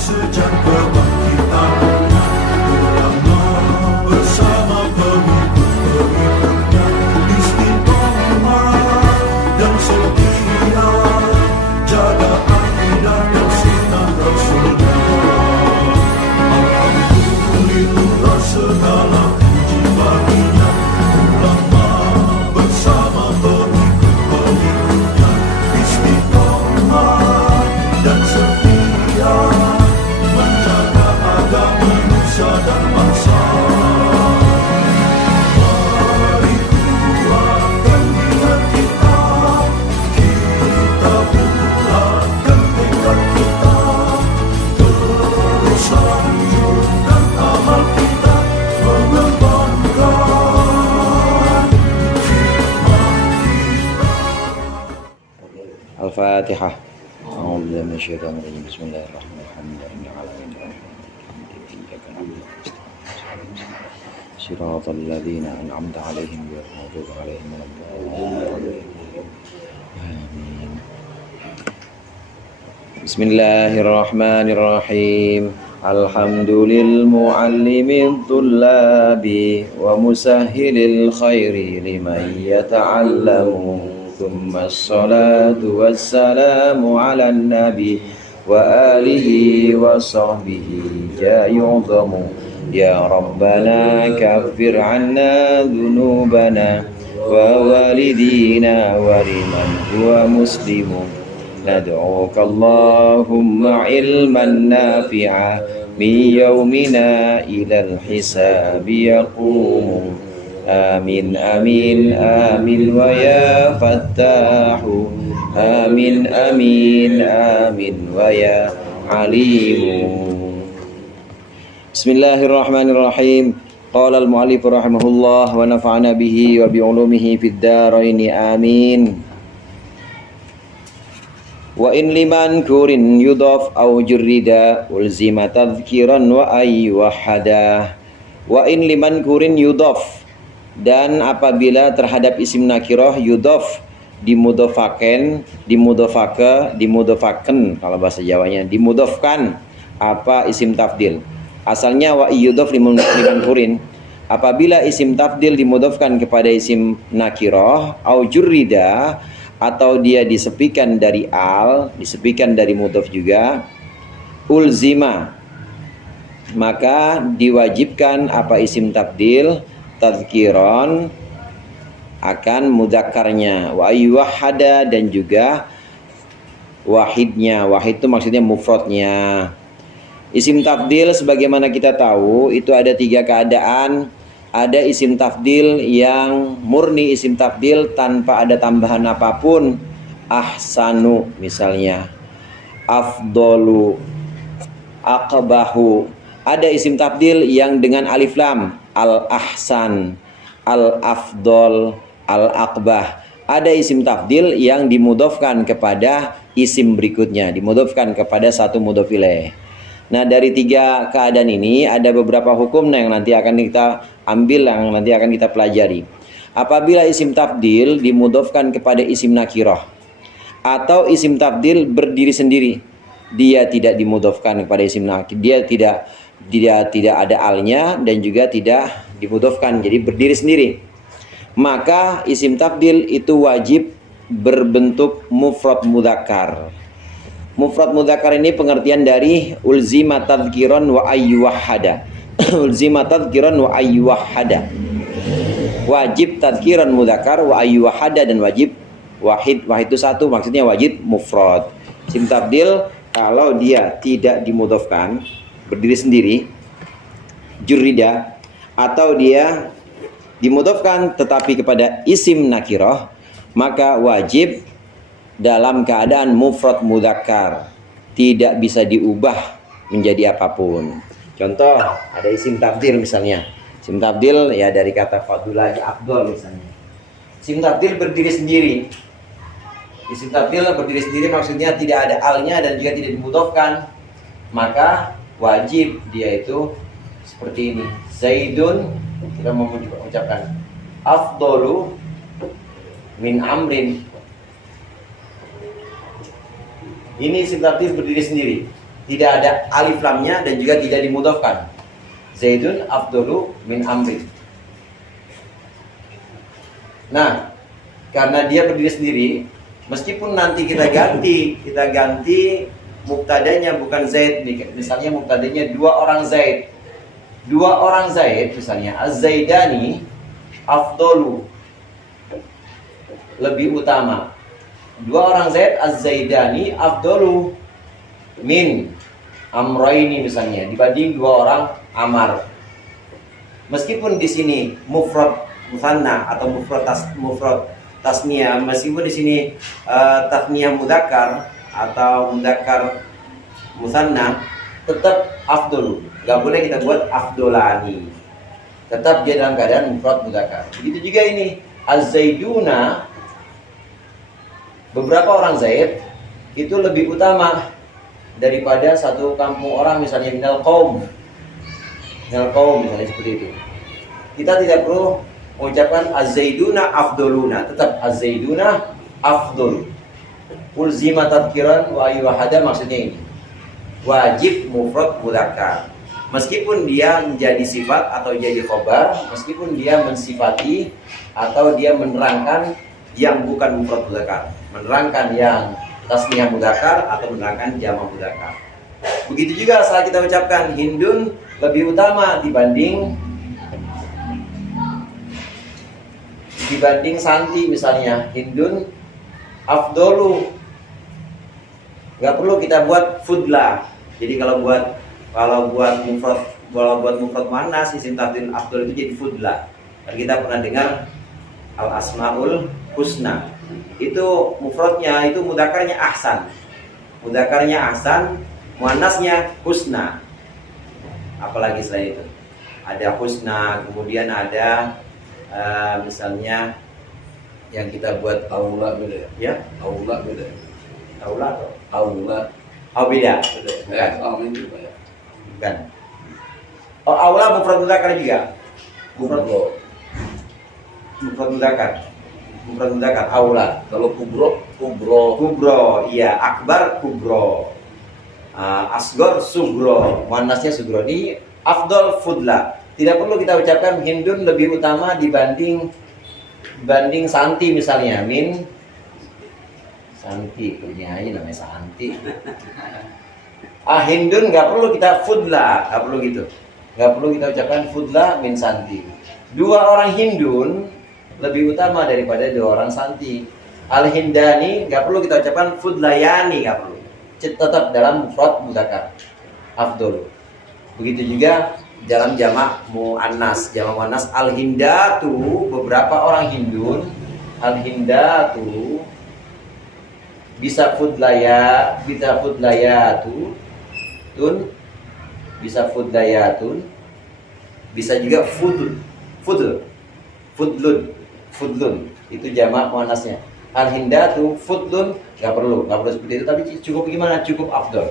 sejak kebangkitan ulama bersama pengikut-pengikutnya istiqomah dan setia jaga akidah dan sunnah Rasulullah. Alhamdulillah segala puji baginya ulama bersama pengikut-pengikutnya istiqomah dan setia menjaga agama nusa dan bangsa. Mari kuatkan niat kita, kita bulatkan tekad kita, terus lanjutkan amal kita, mengembangkan hikmah kita. Al-Fatihah. A'udzu billahi minasyaitonir rajim. Bismillahirrahmanirrahim. Shiratal ladzina an'amta 'alaihim ghairil maghdubi 'alaihim waladdallin. Amin. Bismillahirrahmanirrahim. Alhamdulil muallimid thullabi wa musahhilil khairi liman yata'allamu. Thumma as-salatu was-salamu 'alan nabi wa alihi wa sahbihi jayudamu. Ya Rabbana kaffir 'anna dhunubana wa walidina wa liman huwa muslimun. Nad'uka Allahumma ilman nafi'a min yawmina ilal hisabi yaqumu. Amin amin amin wa ya fattahu. Amin amin amin wa ya alimu. Bismillahirrahmanirrahim. Qala al-mu'allif rahimahullah wa nafa'ana bihi wa bi'ulumihi fid dharain amin. Wa in liman kurin yudhaf aw jurrida ulzima tadhkiran wa ay wahada. Wa in liman kurin yudhaf, dan apabila terhadap isim nakirah yudhaf dimudhofaken, dimudhofaken kalau bahasa Jawanya, dimudhofkan apa isim tafdil. Asalnya wa yudhaf liman kurin. Apabila isim tafdil dimudhofkan kepada isim nakirah au jurrida, atau dia disepikan dari al, disepikan dari mudhof juga, ulzima, maka diwajibkan apa isim tafdil tadhkiron akan mudzakarnya, wa ayyuhada, dan juga wahidnya. Wahid itu maksudnya mufradnya. Isim tafdil sebagaimana kita tahu itu ada tiga keadaan. Ada isim tafdil yang murni isim tafdil tanpa ada tambahan apapun, ahsanu misalnya, afdolu, aqbahu. Ada isim tafdil yang dengan alif lam, al-ahsan, al-afdol, al-aqbah. Ada isim tafdil yang dimudhofkan kepada isim berikutnya, dimudhofkan kepada satu mudhof ilaih. Nah, dari tiga keadaan ini ada beberapa hukum yang nanti akan kita ambil, yang nanti akan kita pelajari. Apabila isim tafdil dimudhofkan kepada isim nakirah, atau isim tafdil berdiri sendiri, dia tidak dimudhofkan kepada isim nakirah, dia tidak ada alnya dan juga tidak dimudhofkan, jadi berdiri sendiri, maka isim tafdil itu wajib berbentuk mufrad mudzakkar. Mufrad mudzakkar ini pengertian dari ulzima tadhkiran wa ayyuhada. Ulzima tadhkiran wa ayyuhada. Wajib tadhkiran mudzakkar wa ayyuhada, dan wajib wahid. Wahid itu satu, maksudnya wajib mufrad. Isim tafdil kalau dia tidak dimudhofkan, berdiri sendiri, jurrida, atau dia dimudhofkan tetapi kepada isim nakirah, maka wajib dalam keadaan mufrad mudzakkar, tidak bisa diubah menjadi apapun. Contoh, ada isim tafdil misalnya. Isim tafdil ya dari kata fadulah afdol misalnya. Isim tafdil berdiri sendiri. Isim tafdil berdiri sendiri maksudnya tidak ada alnya dan juga tidak dimudhofkan. Maka wajib dia itu seperti ini. Zaidun, kita mau mengucapkan afdolu min amrin. Ini isim tafdil berdiri sendiri, tidak ada alif lamnya dan juga tidak dimudhofkan. Zaidun afdalu min amrin. Nah, karena dia berdiri sendiri, meskipun nanti kita ganti muktadanya bukan Zaid, misalnya muktadanya 2 orang Zaid. 2 orang Zaid misalnya Az-Zaidani afdalu, lebih utama. 2 orang Zaid Az-Zaidani afdalu min amraini misalnya dibanding 2 orang Amar. Meskipun di sini mufrad musanna atau mufrad tasniyah, meskipun di sini tasniyah mudzakkar atau mudzakkar musanna, tetap afdalu. Gak boleh kita buat afdolani. Tetap dia dalam keadaan mufrad mudzakkar. Begitu juga ini az-zaiduna, beberapa orang Zaid itu lebih utama daripada satu kampung orang, misalnya minal qaum misalnya seperti itu. Kita tidak perlu mengucapkan az-zaiduna afdoluna, tetap az-zaiduna afdol. Ulzima tadhkiran wa ayyuhada, maksudnya ini wajib mufrad mudzakkar. Meskipun dia menjadi sifat atau jadi khobar, meskipun dia mensifati atau dia menerangkan yang bukan mufrad mudzakkar, menerangkan yang tasniyah mudzakkar atau menerangkan jamak mudzakkar. Begitu juga saat kita ucapkan Hindun lebih utama dibanding Santi misalnya. Hindun afdolu, nggak perlu kita buat fudla. Jadi kalau buat mufrad muannas isim tafdil afdol itu jadi fudla. Dan kita pernah dengar al asmaul husna, itu mufradnya itu mudzakarnya ahsan, muannasnya husna. Apalagi selain itu ada husna, kemudian ada misalnya yang kita buat Aula beda ya, Aula beda. aula atau Aula. oh beda, bukan. Ini juga ya. Bukan. Oh, aula mufrad mudzakkar juga. Mufrad mudzakkar aula. Kalau kubro, Iya, akbar kubro. Asgor sugro, muannasnya sugro. Ini afdol fudla. Tidak perlu kita ucapkan Hindun lebih utama dibanding Santi misalnya. Min Santi, penyanyi namanya Santi. Hindun nggak perlu kita fudla, nggak perlu gitu. Nggak perlu kita ucapkan fudla min Santi. 2 orang Hindun lebih utama daripada 2 orang Santi. Al-Hindani nggak perlu kita ucapkan fudlayani, nggak perlu. Tetap dalam mufrad mudzakkar afdol. Begitu juga dalam jamak muannas. Al-Hindatu, beberapa orang Hindun. Al-Hindatu bisa fudlayatun, bisa fudlayatun, bisa juga fudlun. Itu jamak muannasnya. Al-Hindatu fudlun, nggak perlu seperti itu, tapi cukup gimana? Cukup afdol.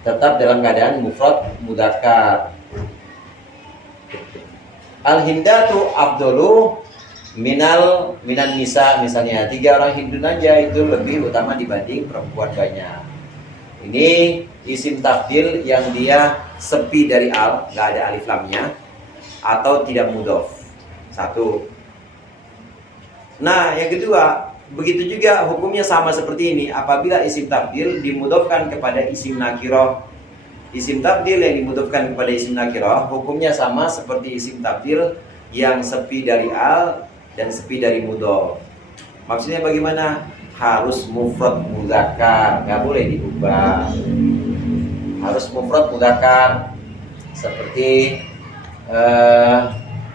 Tetap dalam keadaan mufrad mudzakkar. Al-Hindatu afdolu minan nisa misalnya. 3 orang Hindun aja itu lebih utama dibanding perempuan banyak. Ini isim tafdil yang dia sepi dari al, nggak ada alif lamnya, atau tidak mudhof. 1. Nah, yang kedua, begitu juga hukumnya sama seperti ini apabila isim tafdil dimudhofkan kepada isim nakirah. Isim tafdil yang dimudhofkan kepada isim nakirah hukumnya sama seperti isim tafdil yang sepi dari al dan sepi dari mudhof. Maksudnya bagaimana? Harus mufrad mudzakkar, nggak boleh diubah. Harus mufrad mudzakkar. Seperti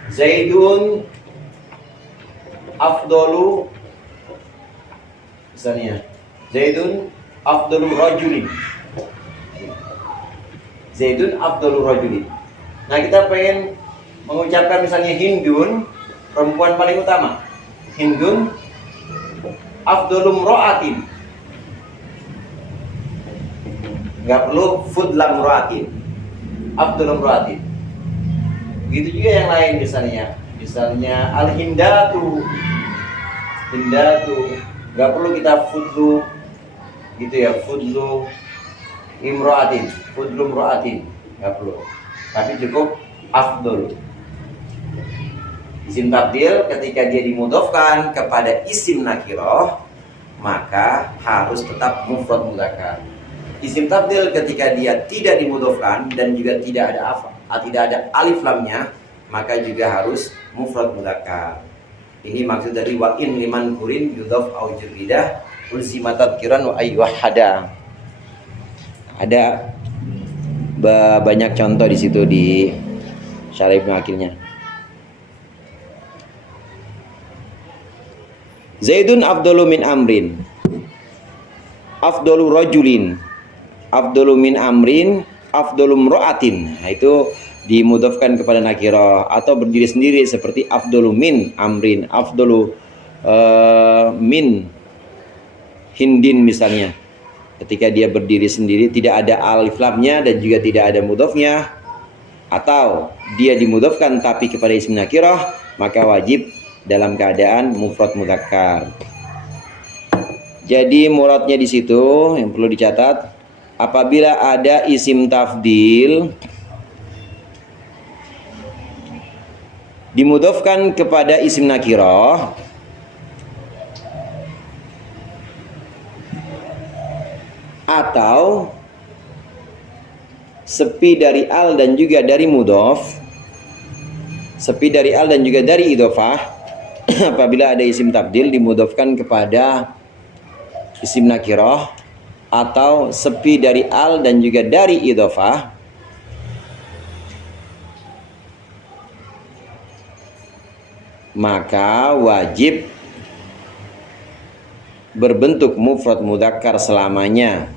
Zaidun afdolu, misalnya Zaidun afdolu rajulin. Nah, kita pengen mengucapkan misalnya Hindun, perempuan paling utama. Hindun afdolum ro'atin, nggak perlu fudlam ro'atin, afdolum ro'atin. Begitu juga yang lain, misalnya al-hindatu, nggak perlu kita fudlu gitu ya, fudlu imro'atin, fudlu imro'atin, nggak perlu. Tapi cukup afdol. Isim tabdil ketika dia dimudhofkan kepada isim nakiroh, maka harus tetap mufrad mudzakkar. Isim tabdil ketika dia tidak dimudhofkan dan juga tidak ada alif lamnya, maka juga harus mufrad mudzakkar. Ini maksud dari wa in liman kurin yudhaf au jurridah ulzima tadhkiran wa ayyuhada. Ada banyak contoh di situ di Syarah Ibnu Aqilnya. Zaidun afdalu min amrin, afdalu rajulin, afdalu min amrin, afdalu imra'atin. Nah, itu dimudhofkan kepada nakirah atau berdiri sendiri seperti afdalu min amrin, afdalu min hindin misalnya. Ketika dia berdiri sendiri tidak ada alif lamnya dan juga tidak ada mudhofnya, atau dia dimudhofkan tapi kepada isim nakirah, maka wajib dalam keadaan mufrad mudzakkar. Jadi muradnya di situ yang perlu dicatat, apabila ada isim tafdil dimudhofkan kepada isim nakirah atau sepi dari al dan juga dari mudhof, sepi dari al dan juga dari idhofah. Apabila ada isim tabdil dimudhofkan kepada isim nakirah atau sepi dari al dan juga dari idhofah, maka wajib berbentuk mufrad mudzakkar selamanya.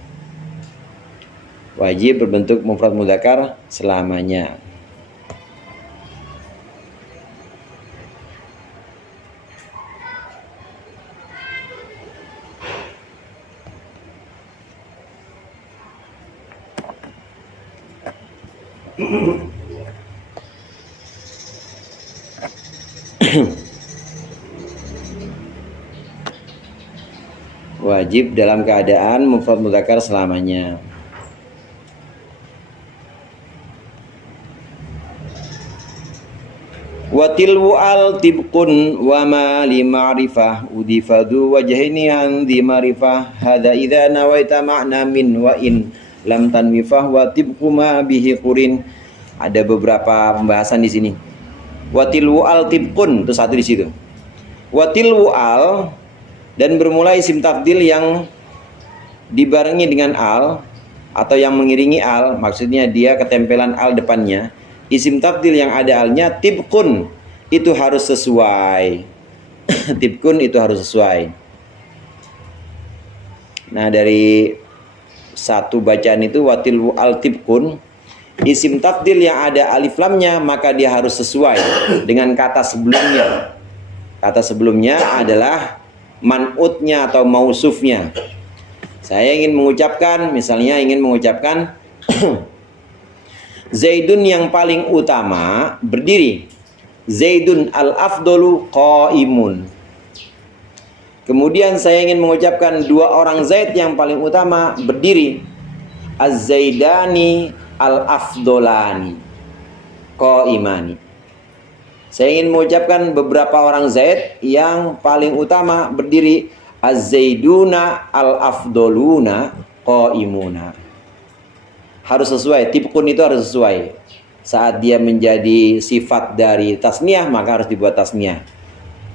Wajib berbentuk mufrad mudzakkar selamanya. Wajib dalam keadaan mufrad mudzakkar selamanya. Watilwu al tibqun wa ma li ma'rifah udifadu wajhini an di ma'rifah hadza idza nawaita ma'na min wa in lam tanwifah wa tibqu ma bihi qurin. Ada beberapa pembahasan di sini. Watilwu al tibqun itu satu di situ. Watilwu al, dan bermula isim tafdil yang dibarengi dengan al atau yang mengiringi al, maksudnya dia ketempelan al depannya. Isim tafdil yang ada alnya tibqun itu harus sesuai. Tibqun itu harus sesuai. Nah, dari satu bacaan itu watilwu al tibqun, isim tafdil yang ada alif lamnya maka dia harus sesuai dengan kata sebelumnya. Kata sebelumnya adalah man'utnya atau mausufnya. Saya ingin mengucapkan, misalnya ingin mengucapkan Zaidun yang paling utama berdiri. Zaidun al-afdolu qaimun. Kemudian saya ingin mengucapkan dua orang Zaid yang paling utama berdiri. Az-Zaidani al-afdolani qaimani. Saya ingin mengucapkan beberapa orang Zaid yang paling utama berdiri. Az-Zaiduna al-afdoluna qaimuna. Harus sesuai, tibqun itu harus sesuai. Saat dia menjadi sifat dari tasniyah maka harus dibuat tasniyah.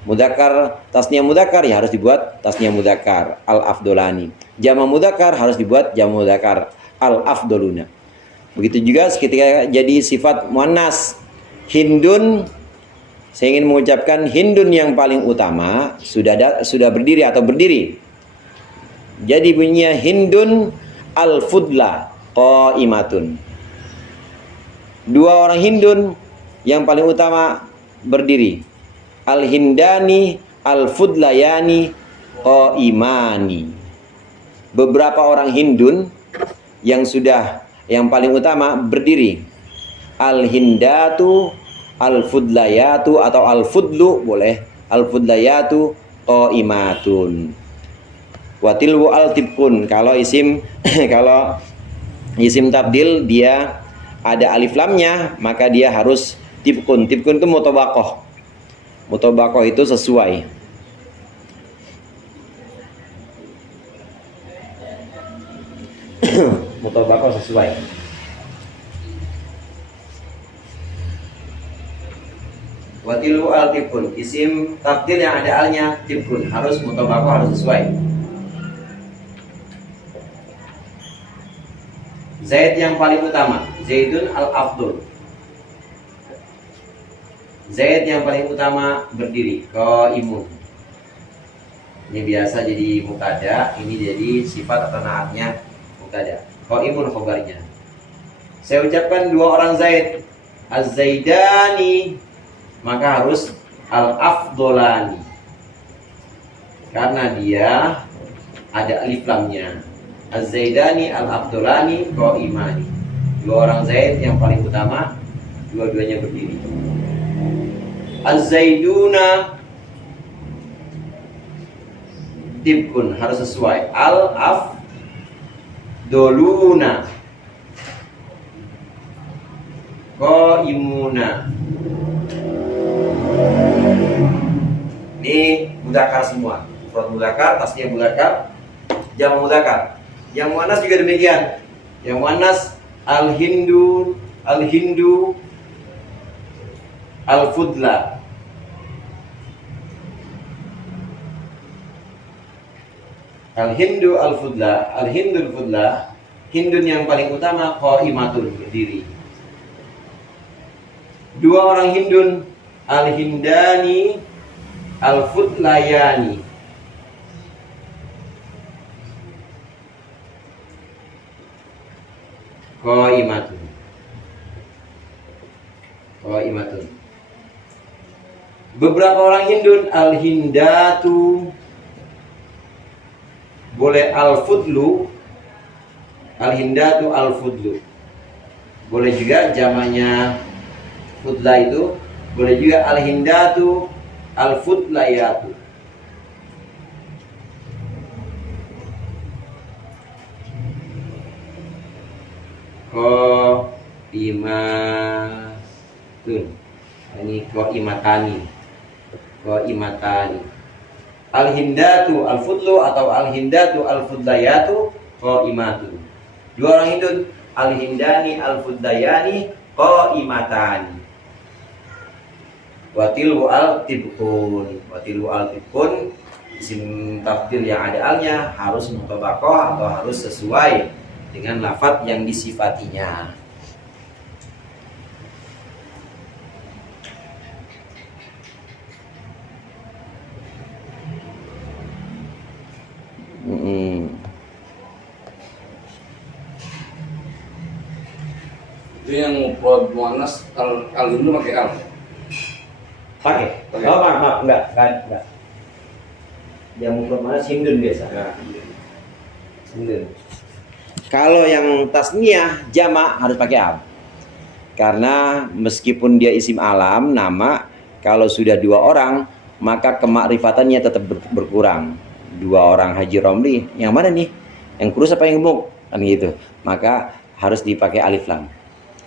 Mudzakkar, tasniyah mudzakkar ya harus dibuat tasniyah mudzakkar al-afdolani. Jama mudzakkar harus dibuat jama mudzakkar al-afdoluna. Begitu juga ketika jadi sifat muannas, Hindun, saya ingin mengucapkan Hindun yang paling utama sudah berdiri atau berdiri. Jadi bunyinya Hindun al-fudla qaimatun. Dua orang Hindun yang paling utama berdiri. Al-Hindani al-fudlayani qaimani. Beberapa orang Hindun yang paling utama berdiri. Al-Hindatu al-fudlayatu atau al-fudlu boleh. Al-fudlayatu qaimatun. Watilwu al-tibqun kalau isim kalau Isim tabdil dia ada alif lamnya, maka dia harus tibkun. Tibkun itu mutobakoh. Mutobakoh itu sesuai. Mutobakoh sesuai. Watilu al tibkun, isim tabdil yang ada alnya tibkun, harus mutobakoh, harus sesuai. Zaid yang paling utama, Zaidun al afdul. Zaid yang paling utama berdiri, qaimun. Ini biasa jadi mubtada, ini jadi sifat atau naatnya mubtada. Qaimun khobarnya. Saya ucapkan dua orang Zaid, az-zaidani, maka harus al-afdolani, karena dia ada alif lamnya. Az-zaidani al-afdolani qaimani. Dua orang Zaid yang paling utama, dua-duanya berdiri. Az-zaiduna tibkun, harus sesuai. Al-afdoluna qaimuna. Ini mudzakkar semua. Mufrad mudzakkar, tasniyah mudzakkar, jamak mudzakkar. Yang muannas juga demikian. Yang muannas al-hindu, al-fudla. Al-hindu al-fudla, al-hindul fudla. Hindun yang paling utama qaimatun, berdiri. Dua orang hindun, al-hindani, al-fudlayani. Qaimatun. Qaimatun. Beberapa orang hindun, al-hindatu, boleh al-fudlu, al-hindatu, al-fudlu. Boleh juga jamaknya fudla itu, boleh juga al-hindatu, al-fudlayatu. Qaimatun. Ini qaimatani. Qaimatani. Al-hindatu al-fudlu atau al-hindatu al-fudlayatu qaimatun. Dua orang hindun, al-hindani al-fudlayani qaimatani. Watilu al-tibkun. Watilu al-tibkun, isim tafdil yang ada alnya harus mutabaqah atau harus sesuai dengan lafaz yang disifatinya. Itu yang mufrad muannas al-hindu pakai al. Pakai? Oh, maaf, enggak. Yang mufrad muannas hindun biasa. Ya. Hindun. Kalau yang tasniyah jamak harus pakai al. Karena meskipun dia isim alam, nama, kalau sudah dua orang, maka kemakrifatannya tetap berkurang. Dua orang Haji Romli, yang mana nih? Yang kurus apa yang gemuk? Kan gitu. Maka harus dipakai alif lam.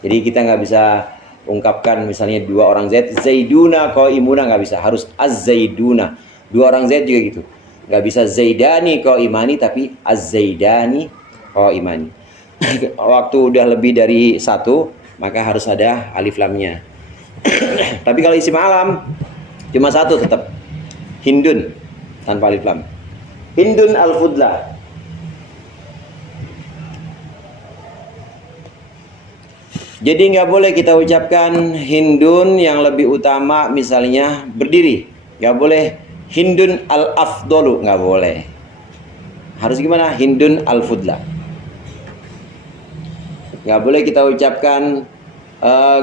Jadi kita nggak bisa ungkapkan misalnya dua orang Zaid, Zaiduna qaimuna, nggak bisa. Harus az-zaiduna. Dua orang Zaid juga gitu. Nggak bisa Zaidani qaimani, tapi az-zaidani qaimani. Waktu udah lebih dari satu, maka harus ada alif lamnya. Tapi kalau isim alam cuma satu tetap hindun tanpa alif lam. Hindun al-fudla. Jadi nggak boleh kita ucapkan hindun yang lebih utama misalnya berdiri. Nggak boleh hindun al-afdolu, nggak boleh. Harus gimana? Hindun al-fudla. Nggak boleh kita ucapkan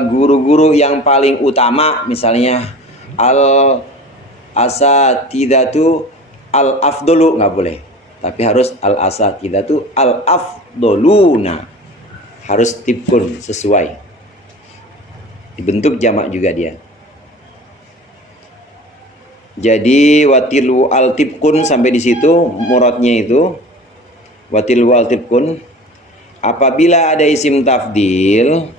guru-guru yang paling utama misalnya al-asatidatu al-afdolu, nggak boleh. Tapi harus al-asatidatu al-afdoluna. Harus tibkun, sesuai. Dibentuk jamak juga dia. Jadi watilu al-tibkun sampai di situ muradnya itu. Watilu al-tibkun. Apabila ada isim tafdil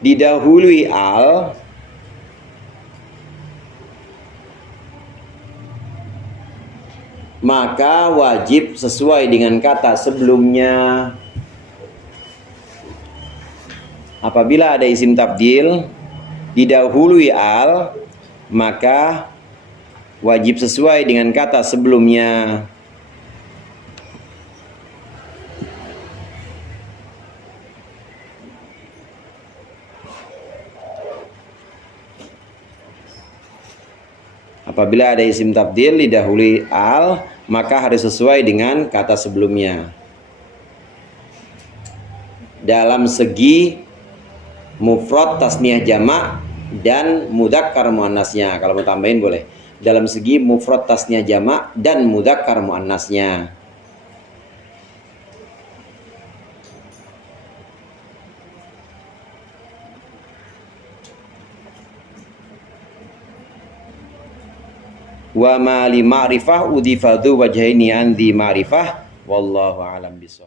didahului al, maka wajib sesuai dengan kata sebelumnya. Apabila ada isim tafdil didahului al, maka wajib sesuai dengan kata sebelumnya. Apabila ada isim tafdil didahului al, maka harus sesuai dengan kata sebelumnya. Dalam segi mufrad tasniyah jamak dan mudzakkar muannasnya. Kalau mau tambahin boleh. Dalam segi mufrad tasniyah jamak dan mudzakkar muannasnya. Wa ma li ma'rifah udifadhu wajhaini an dhi ma'rifah wallahu a'lam bishawab.